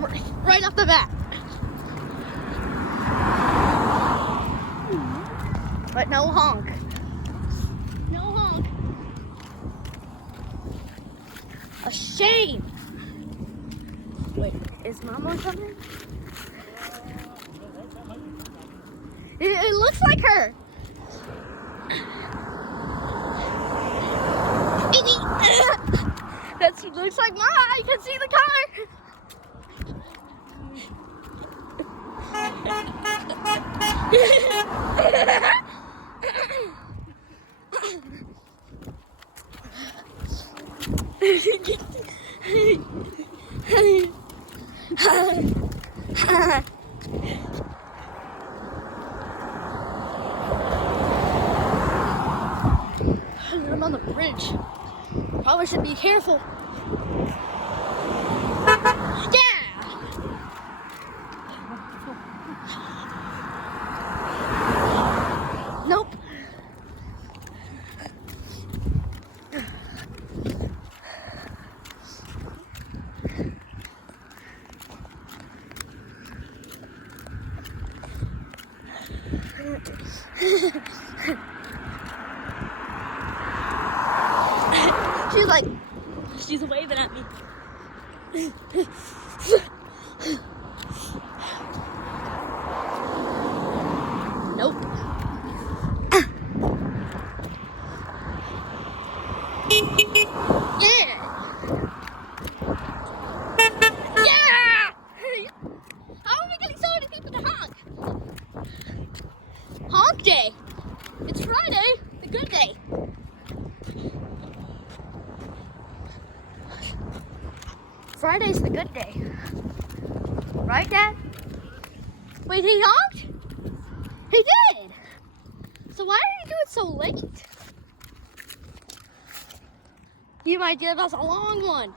Right off the bat. But no honk. No honk. A shame. Wait, is Mama coming? It looks like her. That looks like Mama. I can see the color. I'm on the bridge. Probably should be careful. Yeah! Nope. She's waving at me. Nope. Yeah. Yeah. How are we getting so many people to honk? Honk day. It's Friday, the good day. Friday's the good day. Right, Dad? Wait, he honked? He did! So why did he do it so late? He might give us a long one.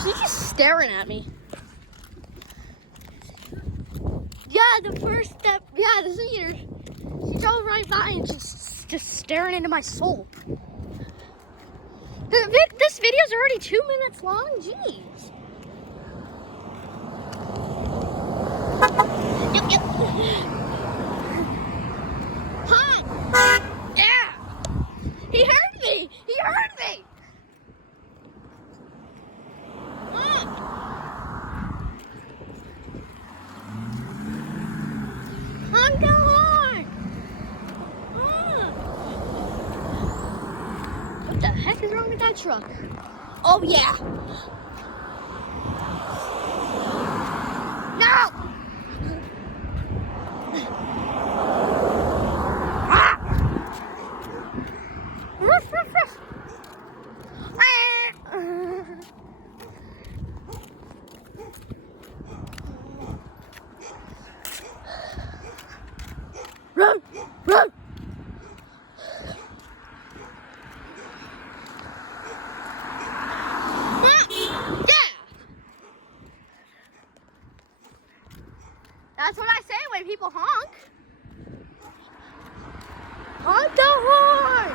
She's just staring at me. Yeah, the first step. Yeah, the theater. She drove right by and just staring into my soul. This video's already 2 minutes long. Jeez. Yep. Hi. Yeah. He heard me. He heard me. Honk the horn. What the heck is wrong with that truck? Oh yeah. No. Ruff, ruff, ruff. Run, run. That's what I say when people honk. Honk the horn!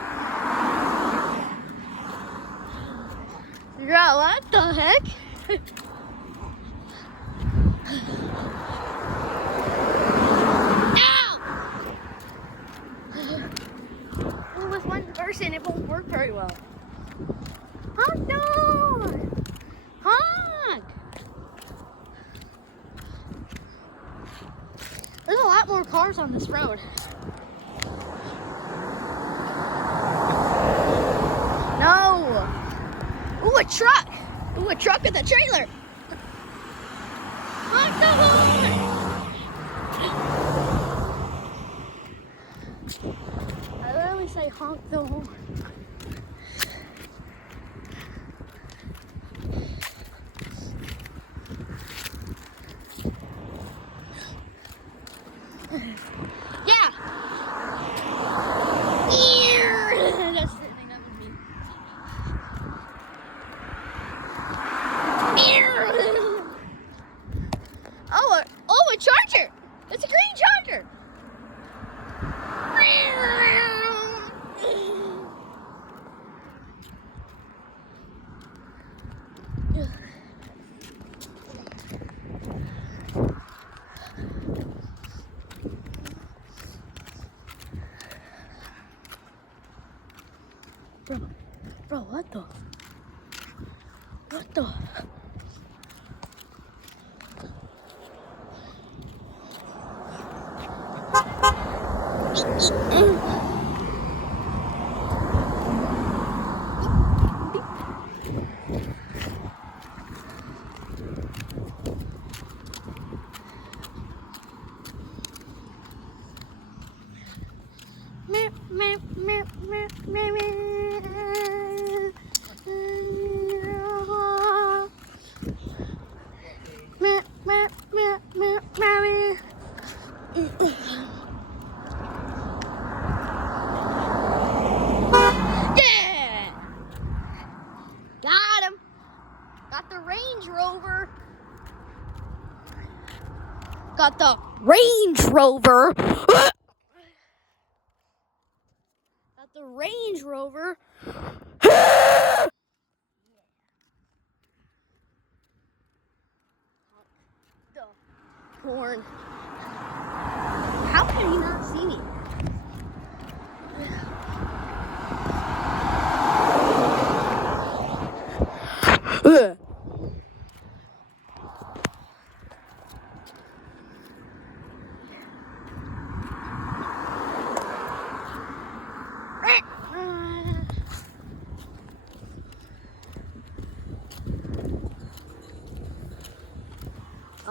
Yeah, what the heck? Ow! Well, with one person, it won't work very well. Honk the horn! Honk! There's a lot more cars on this road. No! Ooh, a truck! Ooh, a truck with a trailer! Honk the horn! I literally say honk the horn. Yeah. That's the thing that was me. Oh, a charger. It's a green charger. Bro, what the? What the? Yeah! Got him! Got the Range Rover! Got the Range Rover! Got the Range Rover! The horn. How can he not see me?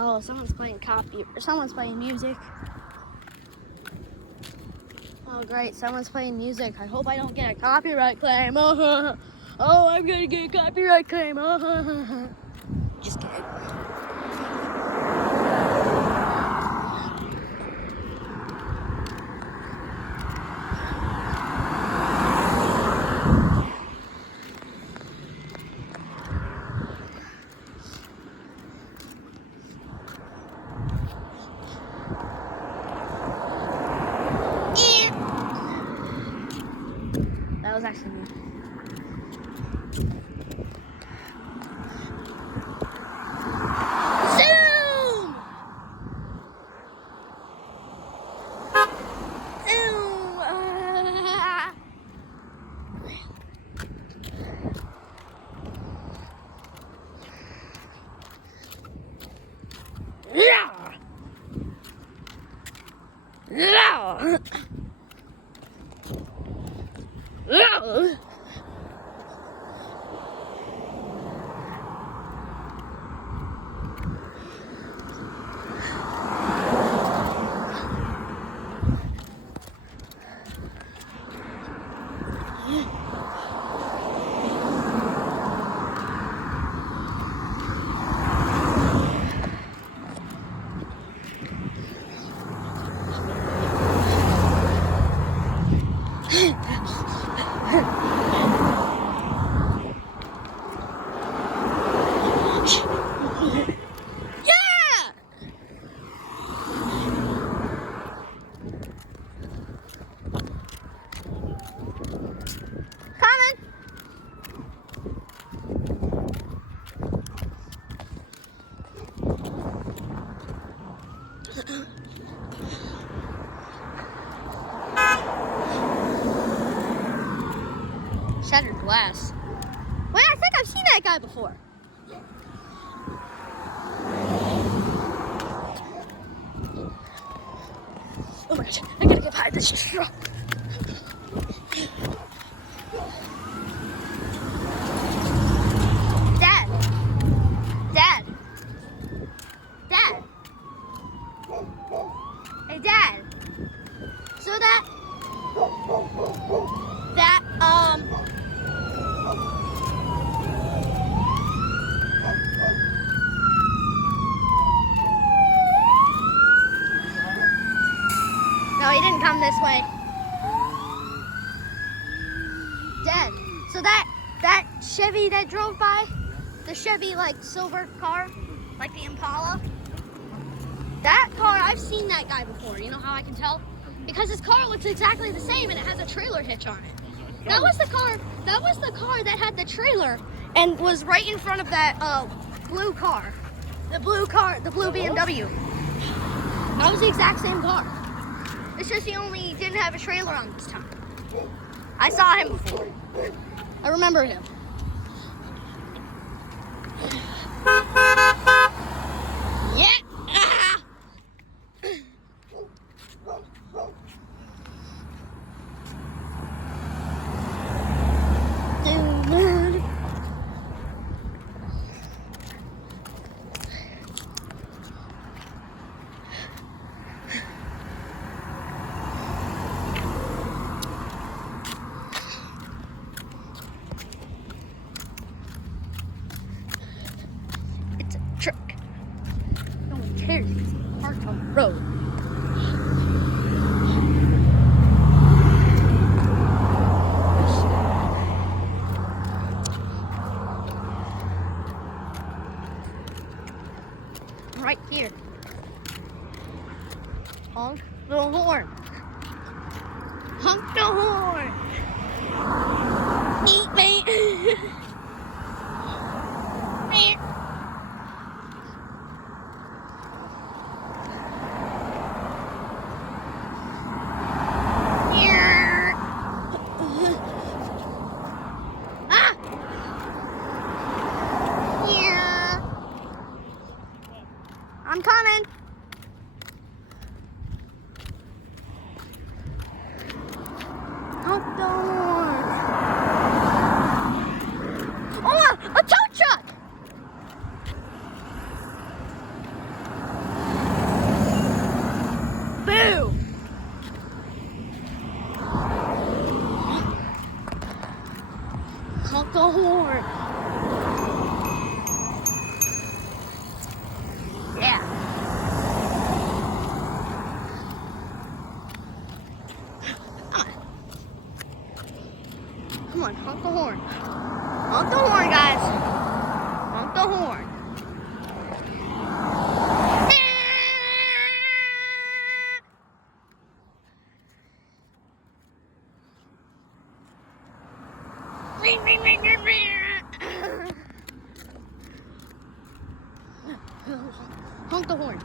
Oh, someone's playing music. Oh, great, someone's playing music. I hope I don't get a copyright claim. Oh, I'm gonna get a copyright claim. Just kidding. That was actually me. Zoom! Zoom! Yeah! Yeah! Yeah! Shattered glass. Wait, I think I've seen that guy before. Oh my gosh, I gotta get behind this truck. Dad. Dad. Dad. Hey, Dad. So no, he didn't come this way. Dad, so that Chevy that drove by, the Chevy like silver car, like the Impala, that car, I've seen that guy before. You know how I can tell? Because his car looks exactly the same and it has a trailer hitch on it. That was the car that had the trailer and was right in front of that blue car. The blue BMW. That was the exact same car. It's just he only didn't have a trailer on this time. I saw him before. I remember him. Yeah. It's a trick. No one cares. It's parked on the road. Right here. Honk the horn. Honk the horn. Eat me. I'm coming. Honk the horn. Oh, a tow truck. Boo. Honk the horn. Yeah. Come on, honk the horn. Honk the horn, guys. Honk the horn. Honk the horn.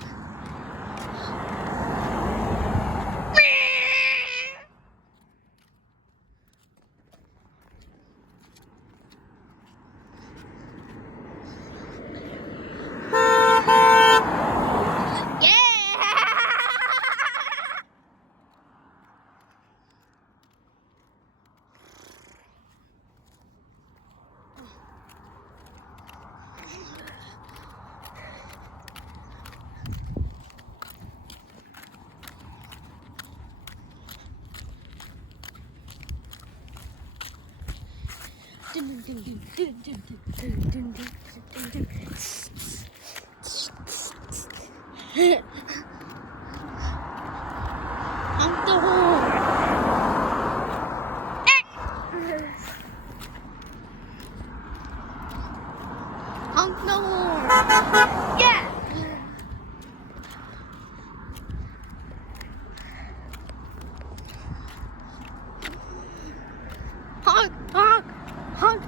Honk the horn. Honk the horn. Yeah. Honk, honk, honk.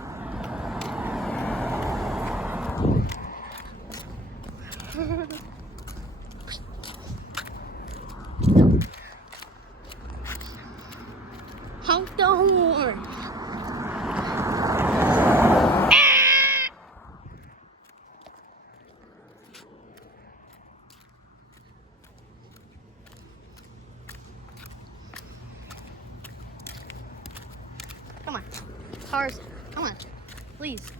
Honk the horn. Come on, cars, come on, please.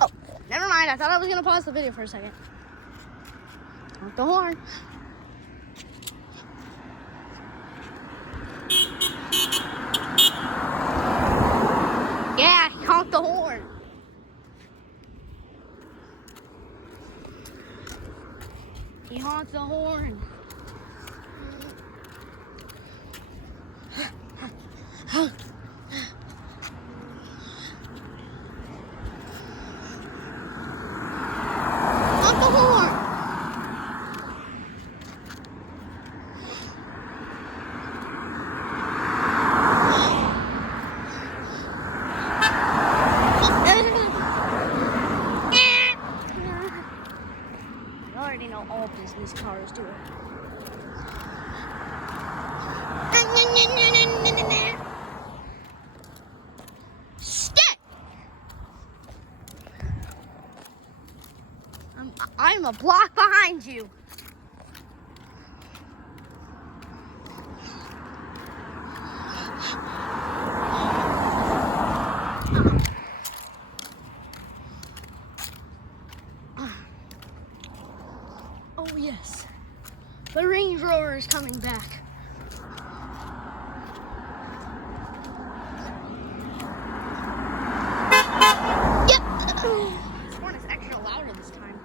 Oh, never mind. I thought I was gonna pause the video for a second. Honk the horn. Yeah, honk the horn. He honks the horn. I am a block behind you. Oh yes, the Range Rover is coming back. Yep. This horn is extra louder this time.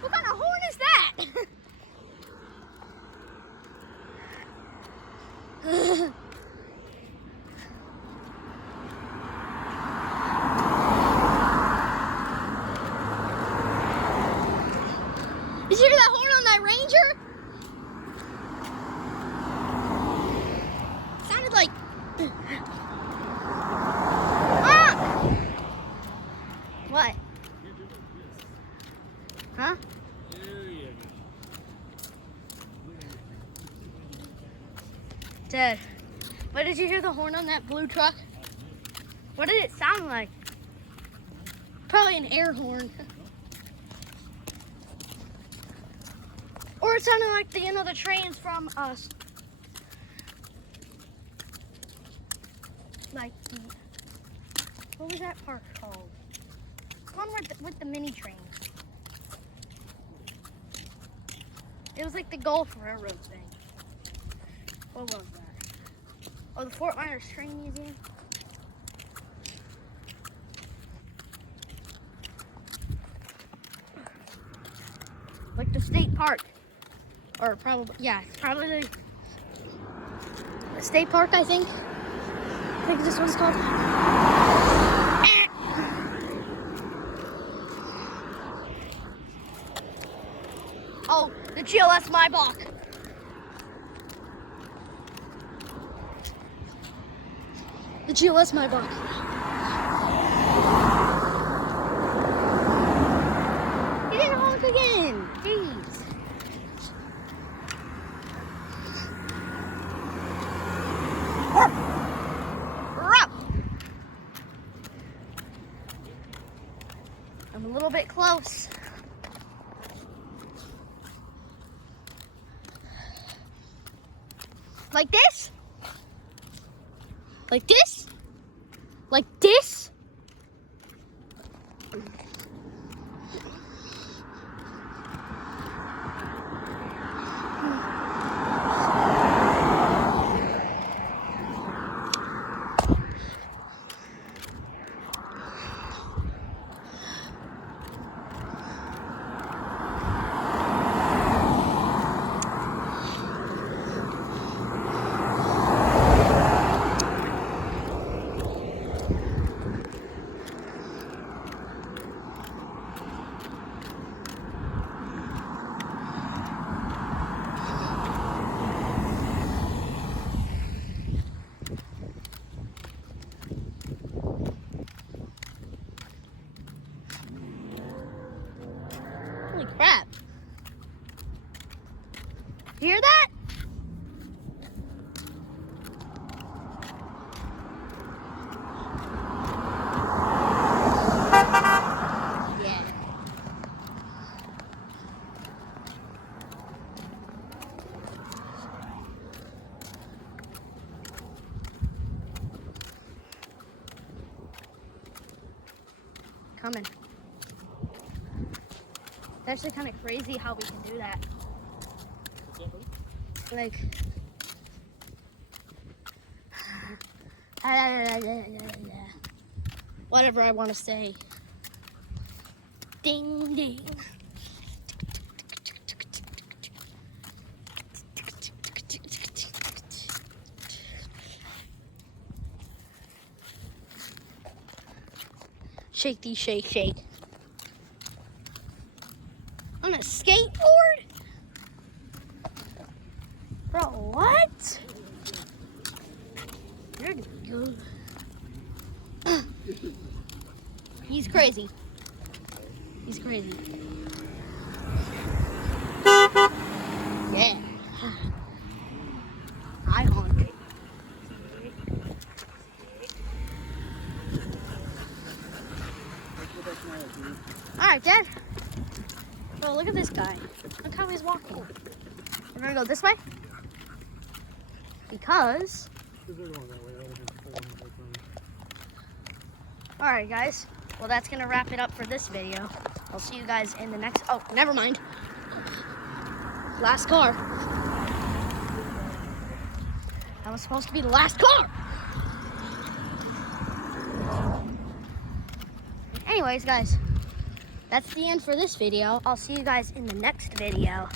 What kind of horn is that? Did you hear that horn on that Ranger? It sounded like... Ah! What? Huh? Dad, what did you hear the horn on that blue truck? What did it sound like? Probably an air horn. Or it sounded like the end of the trains from us. Like the, what was that park called? One with the mini trains. It was like the Gulf Railroad thing. What was that? Oh, the Fort Myers Train Museum. Like the state park. Or probably, yeah, it's probably the state park, I think. I think this one's called. Oh, the GLS Maybach. The GLS Maybach. He didn't honk again. Jeez. I'm a little bit close. Like this? Like this? Like this? Holy crap. You hear that? Yeah. Coming. It's actually kind of crazy how we can do that. Like, whatever I want to say. Ding, ding. Shake these, shake, shake. On a skateboard? Bro, what? You're good. He's crazy. He's crazy. Yeah. I honk. guy. Look how he's walking. We're gonna go this way? Because... Alright guys, well that's gonna wrap it up for this video. I'll see you guys in the next, oh, never mind. Last car. That was supposed to be the last car. Anyways guys, that's the end for this video. I'll see you guys in the next video.